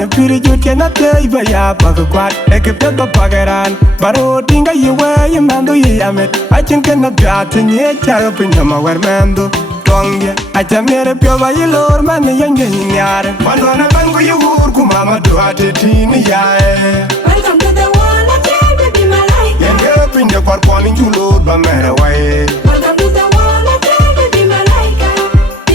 a pretty good can I tell you ya bagaquat like a pepper pagaran baro tinga you wear your mando yamit I can got in ye charop in yama where mando tongue I tell me a pure by your lord man young yard one on a bango you would come mama do at it in ya Welcome to the one I tell baby my life. and up in the court calling you load by matter way Welcome to the one I tell baby my life.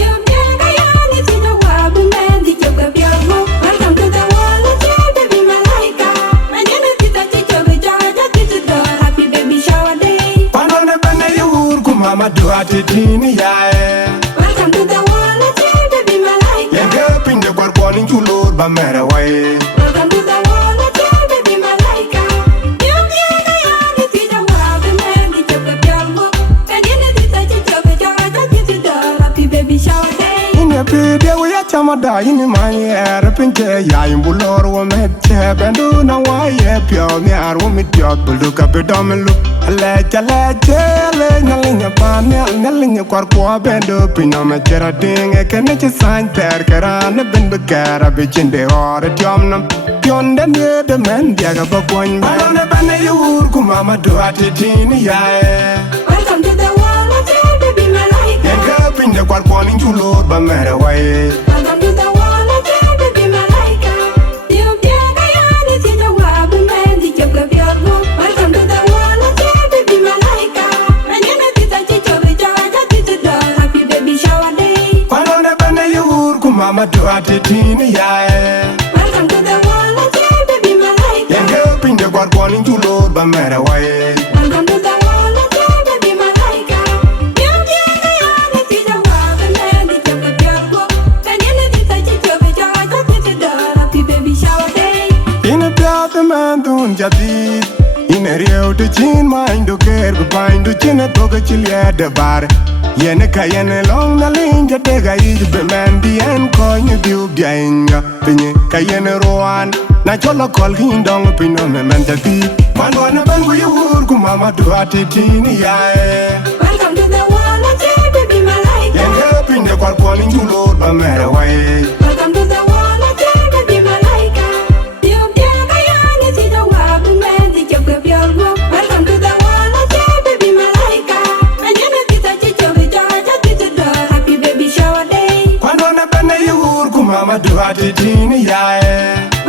You can't go on it in the wild man the joke of your book. Welcome to the one I tell baby my life. My name is Tita Chicho Georgia Tito happy baby shower day. one on a banner you would come mama do at it in ya Welcome to the one I tell baby my life. and up in the court calling you load by matter way Welcome to the one I tell baby my life. You can't go on it in the wild man the joke of your book. My name is Tita Chicho Georgia Tito happy baby shower day. in a video we are chamada in my air pinche ya in bulor wo met che bendu na wa ye pyo mi ar wo mit yo bulu ka bedom lu le le nyalinga pa nyalinga kwar ko bendu pino me chera ding e ken che san ter kara ne ben be kara be chinde or tiom nam pion den ye de men dia ga ba kon ba ne ban ye ur ku mama do atitini ya Welcome to the one I tell baby my life. en ga pin de kwar ko ning chu lor ba mere way Welcome to the one I tell baby my life. You can't go on it in the wild man the joke of your book. Welcome to the one I tell baby my life. My name is Tita Chicho Georgia Tito happy baby shower day. Kwano ne ban ye ur ku mama do atitini ya Welcome to the one I tell baby my life. en ga pin de kwar ko ning chu lor ba mere way Welcome to the one I tell baby my life. You can't go on it in the wild man the joke of your book. My name is Tita Chicho Georgia Tito happy baby shower day. in a pya the man dun jadi in a rio de chin mind do care be bind do chin to ga chilia de bar yene ka yene long na linja de ga is be man di en ko ni biu bianga pinye ka yene roan na cholo kol hin dong pino me man jadi man wana ban ku yur ku mama do atitini ya Welcome to the one I tell baby my life. yene pinye kol calling you lord ba mere way Welcome to the one I tell baby my life. You can't go on it in the wild man the joke of your book. Welcome to the one I tell baby my life. My name is Tita Chicho Georgia Tito happy baby shower day. kwano ne ban yur ku mama do atitini ya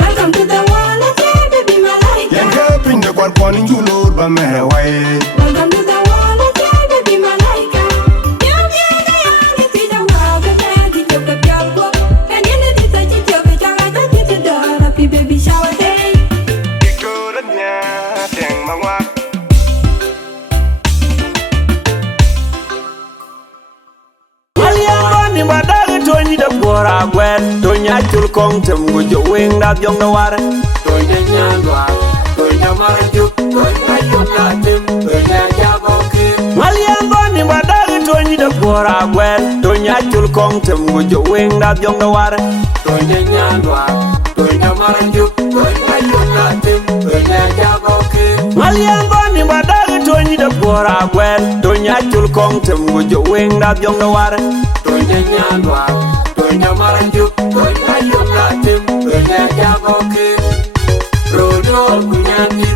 Welcome to the one I tell baby my life. yene pinye kol calling you lord ba mere way Welcome to the one I tell baby my life. You can't go on it in the wild man the joke of your book. My name is Tita Chicho Georgia Tito happy baby shower day. Aliambani badagi toni da bora gwen tonya chul kong tem go jo wing da jong da war tonya nyandwa tonya marju tonya yona tem tonya jabo ke Aliambani badagi toni da bora gwen tonya chul kong tem go jo wing da jong da war tonya nyandwa tonya marju tonya yona tem tonya jabo ke Aliambani badagi toni da bora gwen tonya chul kong tem go jo wing da jong da war tonya nyandwa tonya marju tonya yona tem tonya jabo ke rodo kunyani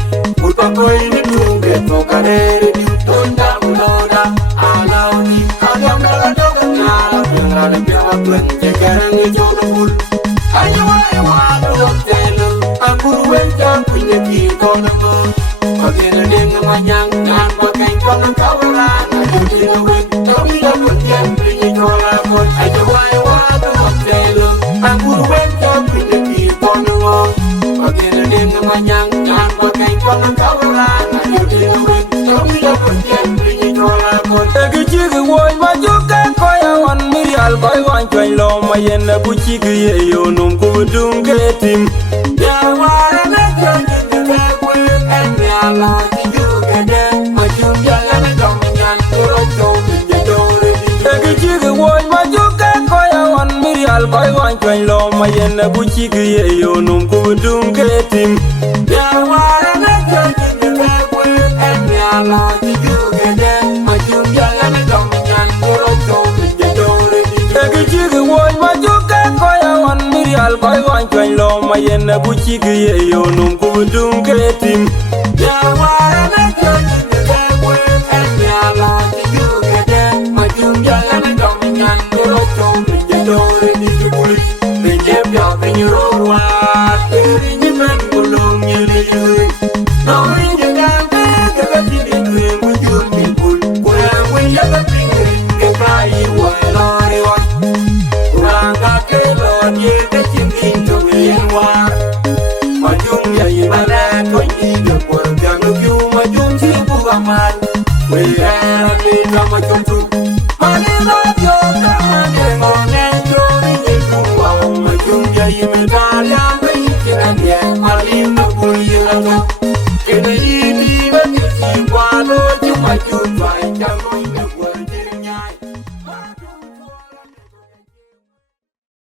ulpa koini tunge tokarere di tonda muloda alauni kagam daga doga nyala pengra de biawa tuen jekerenge jodul aywa aywa do telo akuru wenja kunye ki konamo pagene denga manyang nan pakai kona kawala na jodino wen tawi da kunyen pinyi kola kon aywa aywa do telo akuru wenja kunye ki konamo pagene denga manyang nan pakai kona kawala na jodino wen tawi da kunyen pinyi kola kon egichigi woy majuke koya wan mirial koy wan chwen lo mayen buchigi ye yo num kubudum ketim ya wara na jongi de kwe en ya la ti juke de majum jala na dominyan toro chomi je dore egichigi woy majuke koya wan mirial koy wan chwen lo mayen buchigi ye yo num kubudum ketim ya wara na jongi de kwe en ya la ti juke de majum jala na dominyan toro chomi je dore egichigi woy majuke koya wan mirial jal koi wan chwen lo ma yen na bu chi ge ye yo num ku dum ke tim ya wara na cho ni ke kwe en ya la ti ju ke de ma jum ya la na dom nyan do ro cho mi je do re ni ju buli be je pya be ni ro wa te ri ni men bu lo ni le ju no ri je ga be ke ga ti ni du mu ju mi bul ku ya we ya ga ping ke ka yi wa lo re wa Ranga ke lo ni ke chin in to mi wa ma jum ya yi ma la to ni de por ya no yu ma jum chi bu ga man we era ni ga ma jum tu ma ni lo yo da ma ni ngo ne jo ni ni tu wa ma jum ya yi me da ya me ki na ni ma li no bu yi la to ke ni ni ba ki chi wa lo ju ma jum